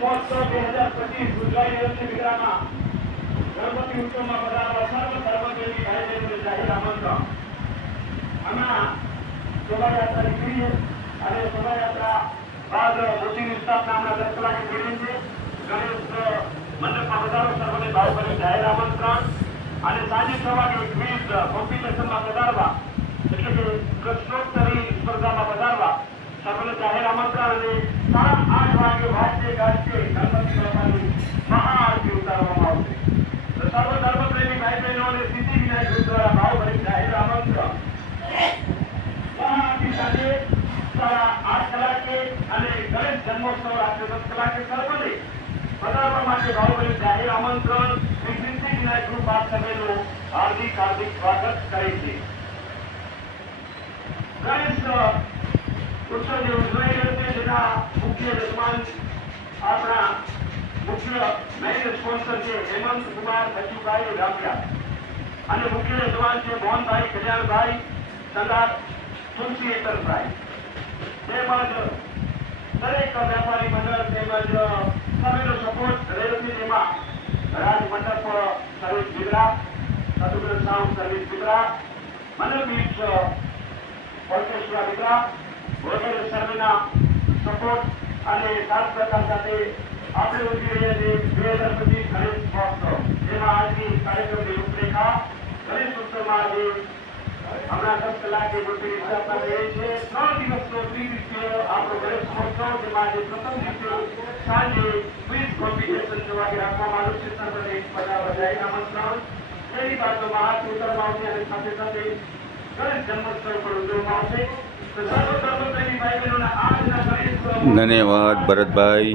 મહોત્સવ 2025 ગુજરાતી રમતી વિગ્રહમાં ગણપતિ ઉત્સવમાં પધારવા સર્વ ધર્મપ્રેમી ભાઈ બહેનોને જાહેર આમંત્રણ. હમણાં શોભાયાત્રા નીકળી અને શોભાયાત્રા બાદ મોટીની સ્થાપના હમણાં 10 કલાકે થઈ છે. ગણેશ મંડપમાં પધારો સર્વને ભાવભર્યું જાહેર આમંત્રણ. અને સાંજે 6 વાગે ક્વિઝ કોમ્પિટિશનમાં પધારવા એટલે કે પ્રશ્નોત્તરી સ્પર્ધામાં પધારવા સર્વને જાહેર આમંત્રણ. અને 8 વાગે વાજતે ગાજતે ગણપતિ બાપાની મહાઆરતી ઉતારવામાં આવશે. તો સર્વ ધર્મપ્રેમી ભાઈ બહેનો અને સિદ્ધિવિનાયક ગ્રુપ દ્વારા ભાવભર્યું જાહેર આમંત્રણ. મહાઆરતી સાથે 8 કલાકે અને ગણેશ જન્મોત્સવ રાત્રે 10 કલાકે સર્વને પધારવા માટે ભાવભર્યું જાહેર આમંત્રણ. શ્રી સિદ્ધિવિનાયક ગ્રુપ આપ સર્વેનું હાર્દિક સ્વાગત કરે છે. ગણેશ ઉત્સવ જે ઉજવાઈ રહ્યો છે જેના મુખ્ય યજમાન આપણા મુખ્ય મેઇન સ્પોન્સર છે હેમંત કુમાર બચુભાઈ રામડિયા અને મુખ્ય યજમાન છે મોહનભાઈ કલ્યાણભાઈ સંગાર તુલસી એન્ટરપ્રાઇઝ. તેમજ દરેક વેપારી મંડળ તેમજ સર્વેનો સપોર્ટ રહેલો છે. તેમાં રાજ મંડપ service Bidra, Sadguru sound service Bidra, Manoj beach orchestra Bidra વગેરે સર્વેના સપોર્ટ અને સાથ સહકાર સાથે આપણે ઉજવી રહ્યા છીએ 2025 ગણેશ મહોત્સવ. જેમાં આજની કાર્યક્રમની રૂપરેખા ગણેશ ઉત્સવમાં આજે હમણાં 10 કલાકે મૂર્તિની સ્થાપના થઈ છે. 3 દિવસનો ત્રિદિવસીય આપણો ગણેશ મહોત્સવ, જેમાં આજે પ્રથમ દિવસે સાંજે ક્વિઝ કોમ્પિટિશન 6 વાગે રાખવામાં આવ્યું છે. સર્વને પધારવા જાહેર આમંત્રણ. તેની બાજુ મહાઆરતી ઉતારવામાં આવશે અને સાથે સાથે ગણેશ જન્મોત્સવ પણ ઉજવવામાં આવશે. તો સર્વ ધર્મપ્રેમી ભાઈ બહેનોના આજના ગણેશ ધન્યવાદ ભરતભાઈ.